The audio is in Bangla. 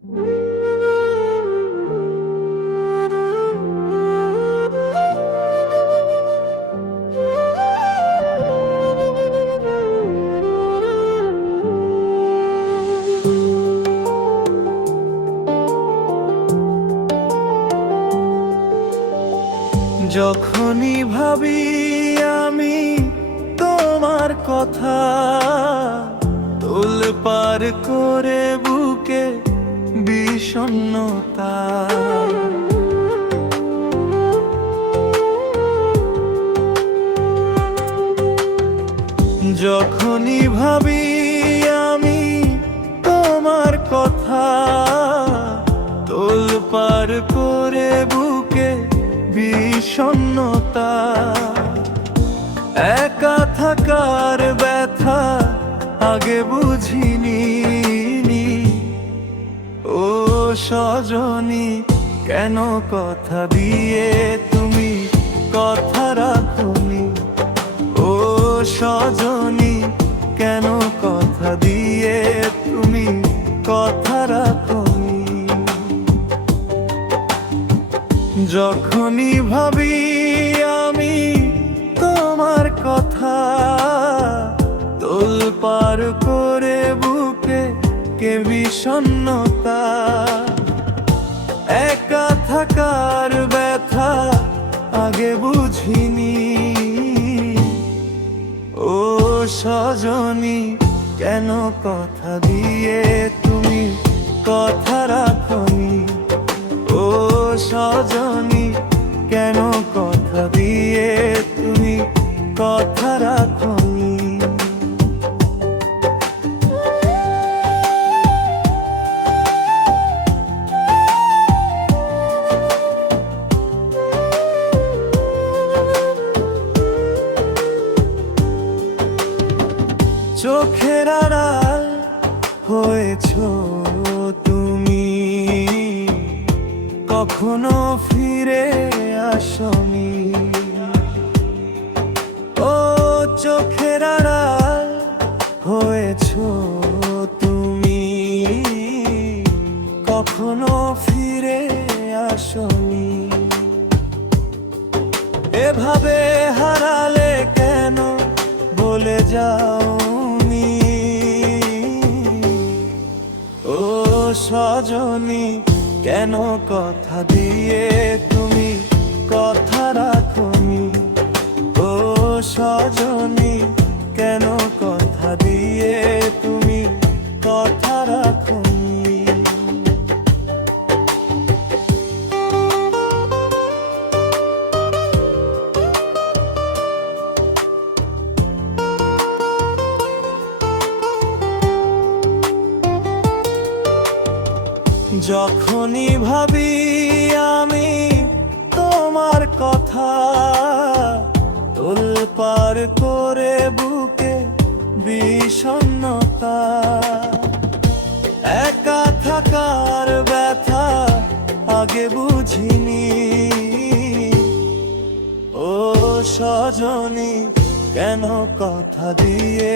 যখনই ভাবি আমি তোমার কথা, তোলপাড় করে বুকে বিষণ্ণতা। যখনই ভাবি আমি তোমার কথা, তোলপাড় করে বুকে বিষণ্ণতা। একা থাকার ব্যথা আগে বুঝিনি, ও সজনী কেন কথা দিয়ে তুমি কথা রাখোনি। ও সজনী কেন কথা দিয়ে তুমি কথা রাখোনি। যখনই ভাবি আমি তোমার কথা, তোলপাড় করে বুকে কে বিষণ্ণতা। একা থাকার ব্যথা আগে বুঝিনি, ও সজনী কেন কথা দিয়ে তুমি কথা রাখোনি। ও সজনী কেন কথা দিয়ে তুমি কথা রাখোনি। চোখের আড়াল হয়েছো তুমি, কখনো ফিরে আসনি। ও চোখের আড়াল হয়েছো তুমি, কখনো ফিরে আসনি। এভাবে হারালে কেন বলে যাওনি। ও সজনী কেন কথা দিয়ে তুমি কথা রাখোনি। ও সজনী কেন কথা দিয়ে তুমি কথা রাখোনি। যখনই ভাবি আমি তোমার কথা, তোলপাড় করে বুকে বিষণ্ণতা। একা থাকার ব্যথা আগে বুঝিনি, ও সজনী কেন কথা দিয়ে